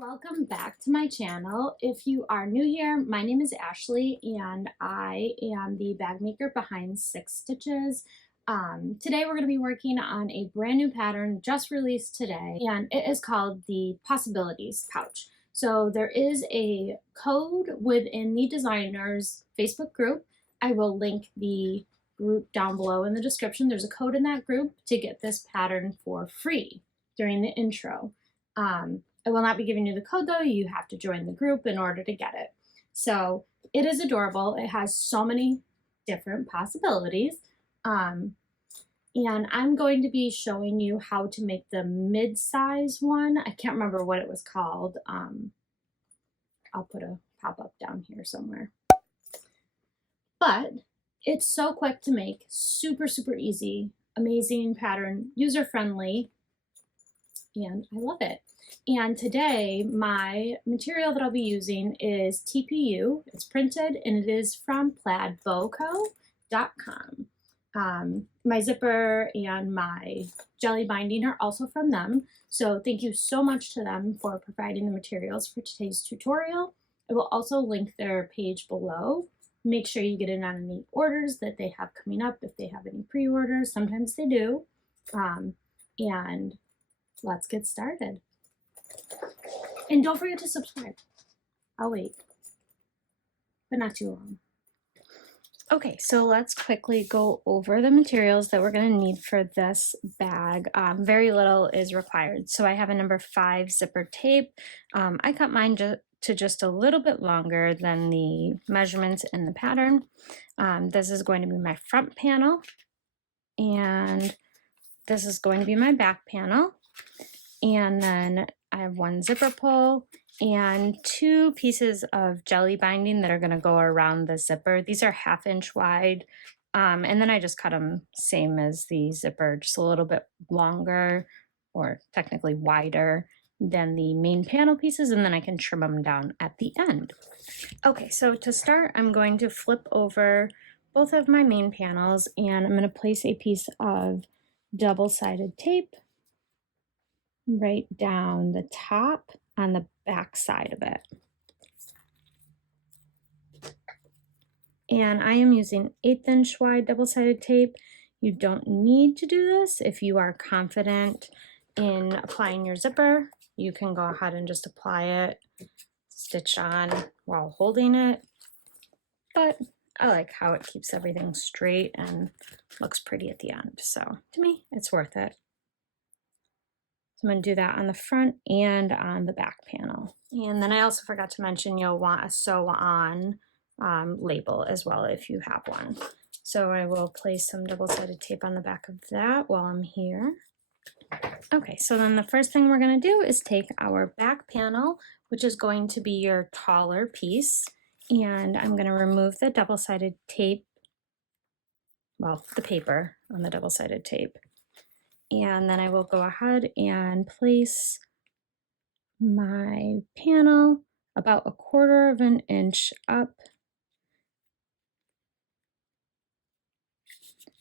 Welcome back to my channel. If you are new here, my name is Ashley and I am the bag maker behind Six Stitches. Today we're going to be working on a brand new pattern just released today, and it is called the Possibilities Pouch. So there is a code within the designers Facebook group. I will link the group down below in the description. There's a code in that group to get this pattern for free during the intro. I will not be giving you the code though. You have to join the group in order to get it. So it is adorable. It has so many different possibilities. And I'm going to be showing you how to make the mid-size one. I can't remember what it was called. I'll put a pop-up down here somewhere. But it's so quick to make, super, super easy, amazing pattern, user-friendly, and I love it. And today, my material that I'll be using is TPU. It's printed and it is from plaidbowco.com. My zipper and my jelly binding are also from them. So thank you so much to them for providing the materials for today's tutorial. I will also link their page below. Make sure you get in on any orders that they have coming up if they have any pre-orders. Sometimes they do. And let's get started. And don't forget to subscribe. I'll wait, but not too long. Okay, so let's quickly go over the materials that we're going to need for this bag. Very little is required. So I have a number 5 zipper tape. I cut mine to just a little bit longer than the measurements in the pattern. This is going to be my front panel, and this is going to be my back panel. And then I have 1 zipper pull and 2 pieces of jelly binding that are going to go around the zipper. These are 1/2 inch wide. And then I just cut them same as the zipper, just a little bit longer, or technically wider than the main panel pieces, and then I can trim them down at the end. Okay, so to start, I'm going to flip over both of my main panels, and I'm going to place a piece of double-sided tape right down the top on the back side of it. And I am using 1/8 inch wide double-sided tape. You don't need to do this. If you are confident in applying your zipper, you can go ahead and just apply it, stitch on while holding it. But I like how it keeps everything straight and looks pretty at the end. So to me, it's worth it. So I'm going to do that on the front and on the back panel. And then I also forgot to mention you'll want a sew on label as well if you have one. So I will place some double-sided tape on the back of that while I'm here. Okay, so then the first thing we're going to do is take our back panel, which is going to be your taller piece, and I'm going to remove the double-sided tape, well, the paper on the double-sided tape. And then I will go ahead and place my panel about 1/4 inch up.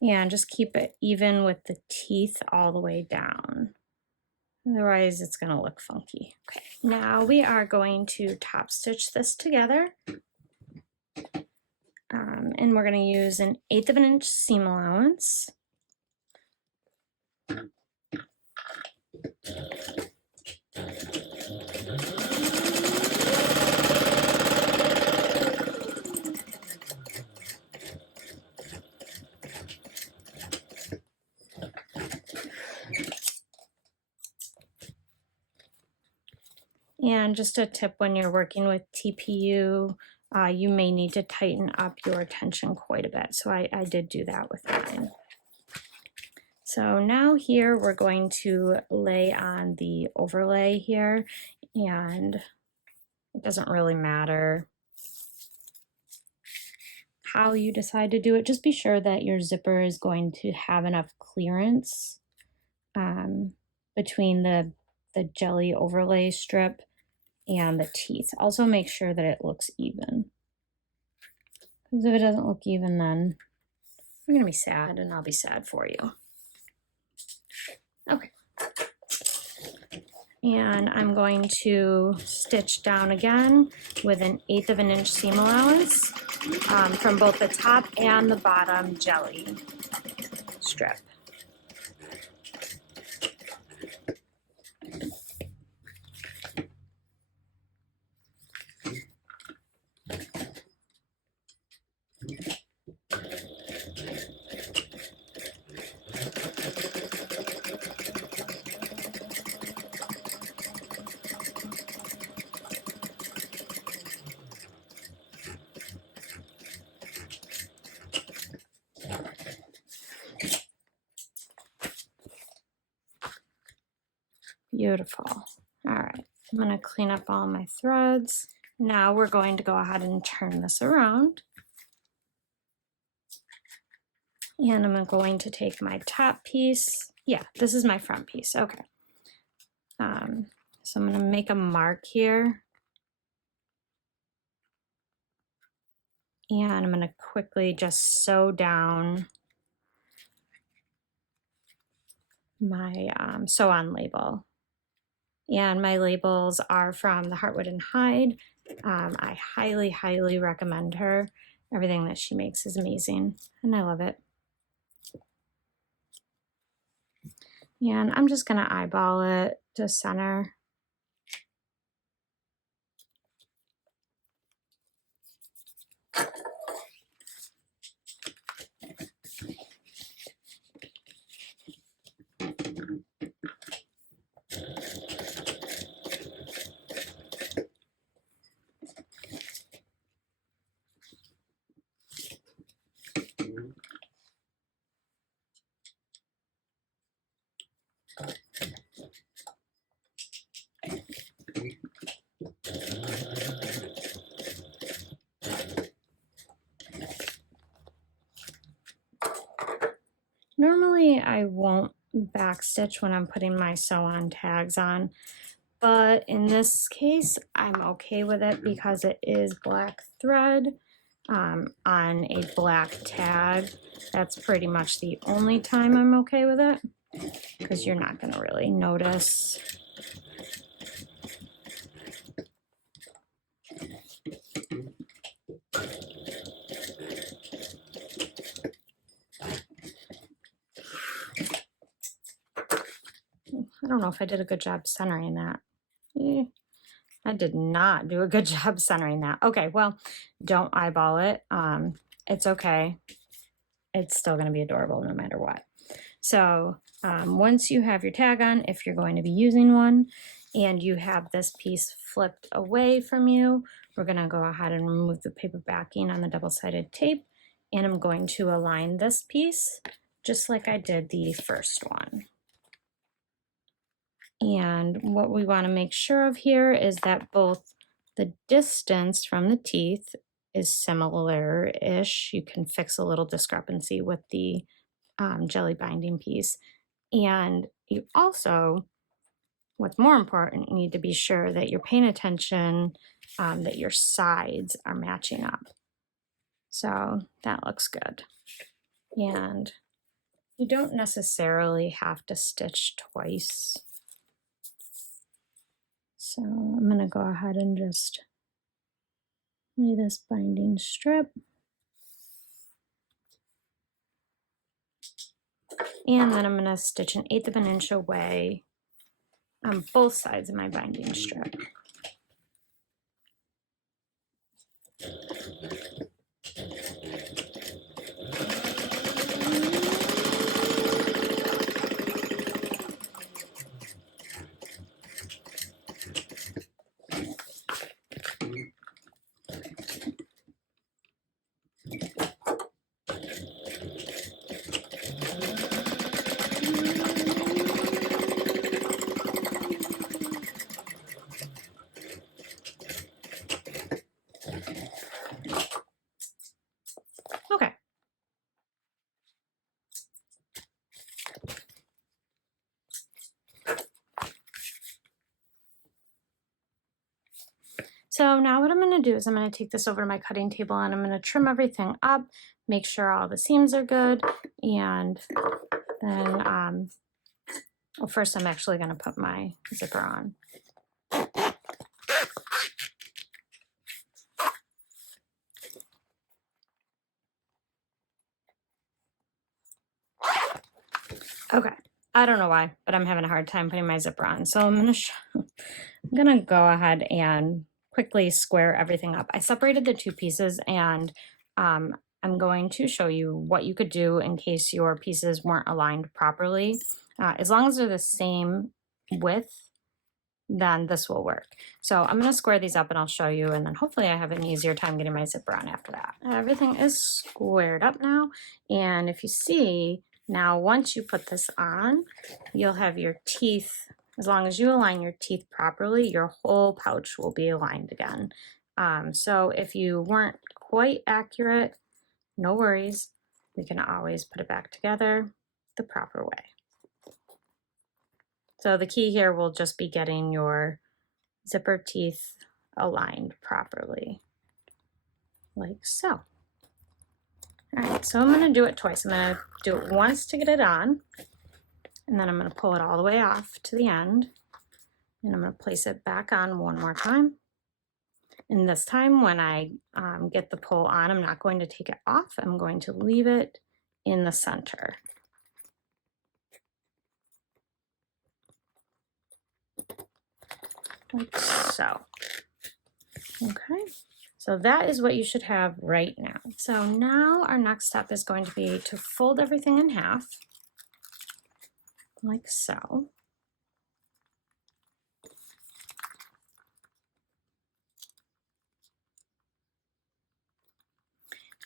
And just keep it even with the teeth all the way down. Otherwise, it's going to look funky. Okay, now we are going to top stitch this together. And we're going to use an 1/8 inch seam allowance. And just a tip when you're working with TPU, you may need to tighten up your tension quite a bit. So I did do that with mine. So now here we're going to lay on the overlay here, and it doesn't really matter how you decide to do it. Just be sure that your zipper is going to have enough clearance between the jelly overlay strip and the teeth. Also make sure that it looks even, because if it doesn't look even, then you're gonna be sad and I'll be sad for you. Okay, And I'm going to stitch down again with 1/8 of an inch seam allowance from both the top and the bottom jelly strip. Beautiful. All right, I'm going to clean up all my threads. Now we're going to go ahead and turn this around. And I'm going to take my top piece. Yeah, this is my front piece. Okay. So I'm going to make a mark here. And I'm going to quickly just sew down my sew-on label. And my labels are from the Heartwood and Hide. I highly, highly recommend her. Everything that she makes is amazing, and I love it. And I'm just going to eyeball it to center. Normally I won't backstitch when I'm putting my sew-on tags on, but in this case I'm okay with it because it is black thread on a black tag. That's pretty much the only time I'm okay with it, because you're not going to really notice. I don't know if I did a good job centering that. I did not do a good job centering that. Okay, well, don't eyeball it. It's okay. It's still going to be adorable no matter what. So once you have your tag on, if you're going to be using one, and you have this piece flipped away from you, we're going to go ahead and remove the paper backing on the double-sided tape, and I'm going to align this piece just like I did the first one. And what we want to make sure of here is that both the distance from the teeth is similar-ish. You can fix a little discrepancy with the jelly binding piece. And you also, what's more important, you need to be sure that you're paying attention, that your sides are matching up. So that looks good. And you don't necessarily have to stitch twice. So I'm going to go ahead and just lay this binding strip. And then I'm going to stitch 1/8 of an inch away on both sides of my binding strip. Okay. So now what I'm going to do is I'm going to take this over to my cutting table and I'm going to trim everything up, make sure all the seams are good, and then Well, first I'm actually going to put my zipper on. Okay, I don't know why, but I'm having a hard time putting my zipper on. So I'm gonna go ahead and quickly square everything up. I separated the two pieces, and I'm going to show you what you could do in case your pieces weren't aligned properly. As long as they're the same width, then this will work. So I'm gonna square these up and I'll show you, and then hopefully I have an easier time getting my zipper on after that. Everything is squared up now, and if you see, now once you put this on, you'll have your teeth, as long as you align your teeth properly, your whole pouch will be aligned again. So if you weren't quite accurate, no worries, we can always put it back together the proper way. So the key here will just be getting your zipper teeth aligned properly, like so. All right, so I'm gonna do it twice. I'm gonna do it once to get it on, and then I'm gonna pull it all the way off to the end, and I'm gonna place it back on one more time. And this time when I get the pull on, I'm not going to take it off. I'm going to leave it in the center. Like so. Okay, so that is what you should have right now. So now our next step is going to be to fold everything in half, like so.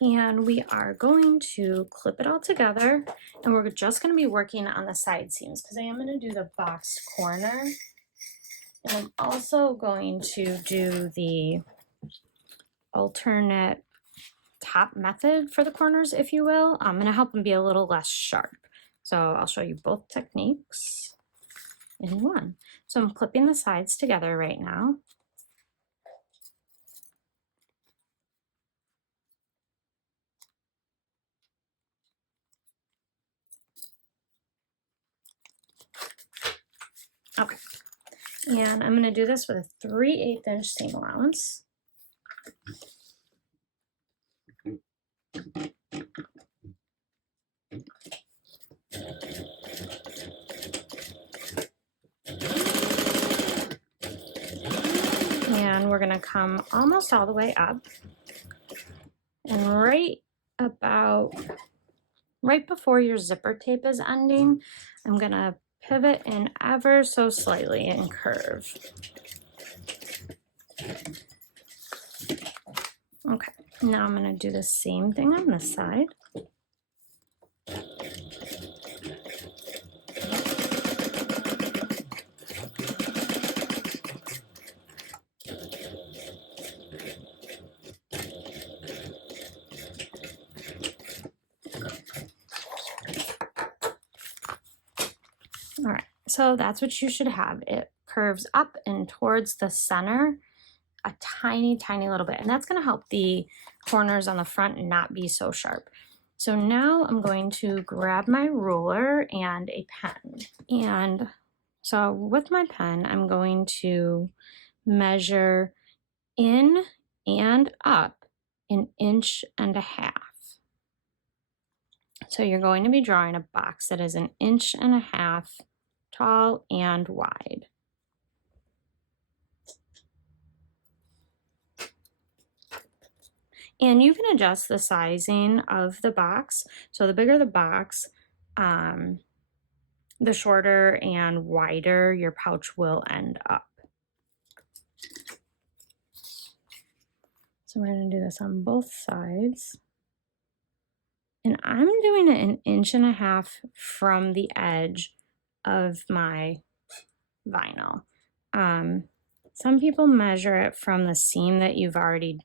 And we are going to clip it all together, and we're just going to be working on the side seams because I am going to do the boxed corner. And I'm also going to do the alternate top method for the corners, if you will. I'm going to help them be a little less sharp. So I'll show you both techniques in one. So I'm clipping the sides together right now. Okay. And I'm going to do this with a 3/8 inch seam allowance. And we're going to come almost all the way up, and right before your zipper tape is ending, I'm going to pivot in ever so slightly and curve. Okay, now I'm going to do the same thing on this side. All right, so that's what you should have. It curves up and towards the center a tiny, tiny little bit, and that's going to help the corners on the front not be so sharp. So now I'm going to grab my ruler and a pen. And so with my pen, I'm going to measure in and up 1.5 inches. So you're going to be drawing a box that is 1.5 inches tall and wide. And you can adjust the sizing of the box. So the bigger the box, the shorter and wider your pouch will end up. So we're going to do this on both sides. And I'm doing it 1.5 inches from the edge of my vinyl. Some people measure it from the seam that you've already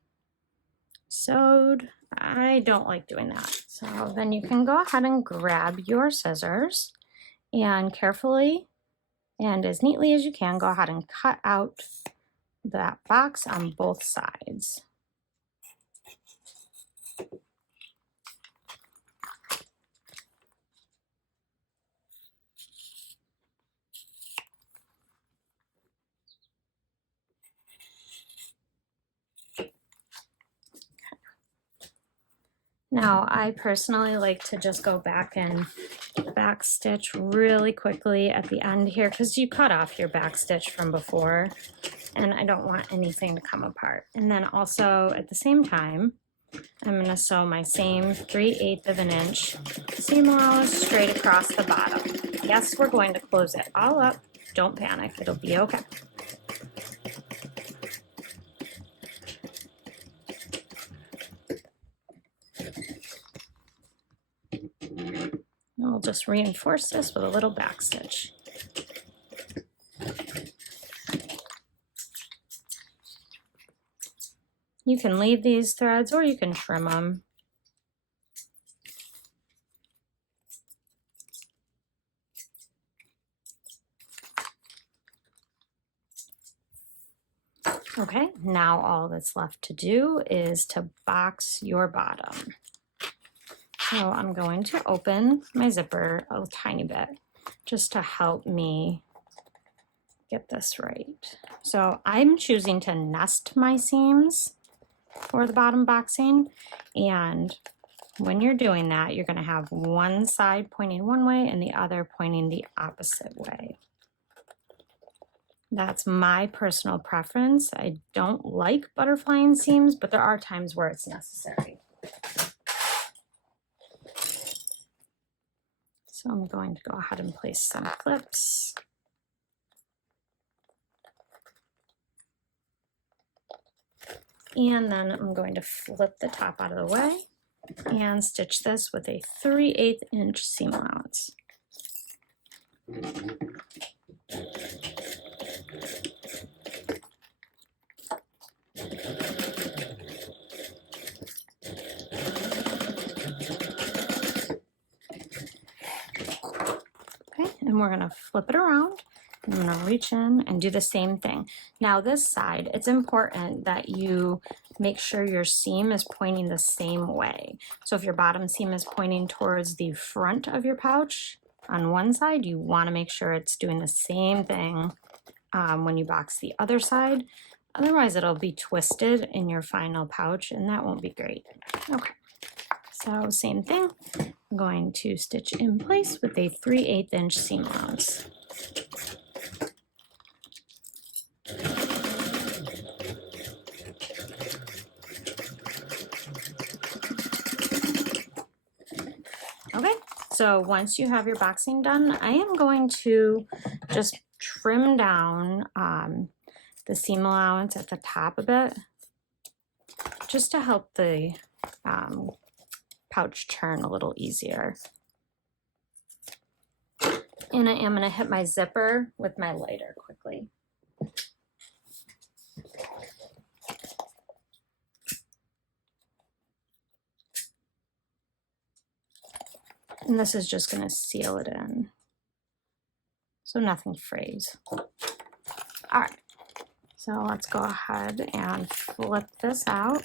sewed. I don't like doing that. So then you can go ahead and grab your scissors and carefully and as neatly as you can go ahead and cut out that box on both sides. Now, I personally like to just go back and back stitch really quickly at the end here because you cut off your back stitch from before and I don't want anything to come apart. And then also at the same time, I'm going to sew my same 3/8 of an inch seam allowance straight across the bottom. Yes, we're going to close it all up. Don't panic, it'll be okay. And we'll just reinforce this with a little back stitch. You can leave these threads or you can trim them. Okay, now all that's left to do is to box your bottom. So I'm going to open my zipper a tiny bit just to help me get this right. So I'm choosing to nest my seams for the bottom boxing, and when you're doing that, you're going to have one side pointing one way and the other pointing the opposite way. That's my personal preference. I don't like butterflying seams, but there are times where it's necessary. So I'm going to go ahead and place some clips. And then I'm going to flip the top out of the way and stitch this with a 3/8 inch seam allowance. Okay, and we're going to flip it around. I'm going to reach in and do the same thing. Now this side, it's important that you make sure your seam is pointing the same way. So if your bottom seam is pointing towards the front of your pouch on one side, you want to make sure it's doing the same thing when you box the other side. Otherwise it'll be twisted in your final pouch and that won't be great. Okay, so same thing. I'm going to stitch in place with a 3/8 inch seam allowance. Okay, so once you have your boxing done, I am going to just trim down the seam allowance at the top a bit, just to help the pouch turn a little easier. And I am going to hit my zipper with my lighter quickly. And this is just going to seal it in, so nothing frays. All right, so let's go ahead and flip this out.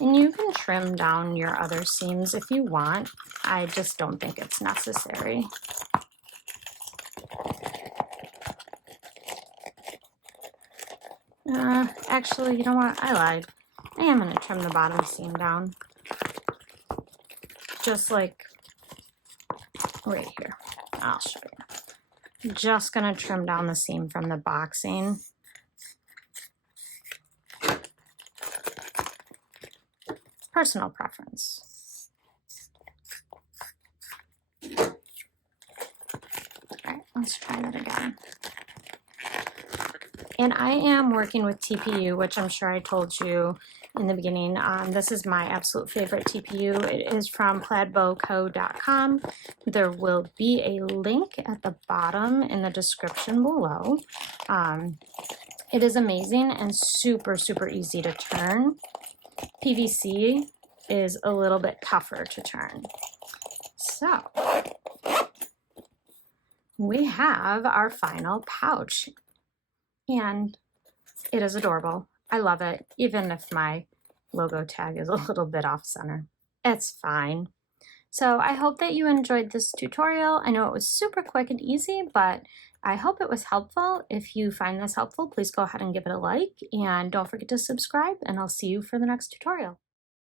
And you can trim down your other seams if you want. I just don't think it's necessary. Actually, you know what? I lied. I am going to trim the bottom seam down. Just like right here. I'll show you. Just going to trim down the seam from the boxing. Personal preference. All right, let's try that again. And I am working with TPU, which I'm sure I told you in the beginning. This is my absolute favorite TPU. It is from plaidbowco.com. There will be a link at the bottom in the description below. It is amazing and super, super easy to turn. PVC is a little bit tougher to turn. So we have our final pouch. And it is adorable. I love it, even if my logo tag is a little bit off center. It's fine. So I hope that you enjoyed this tutorial. I know it was super quick and easy, but I hope it was helpful. If you find this helpful, please go ahead and give it a like, and don't forget to subscribe, and I'll see you for the next tutorial.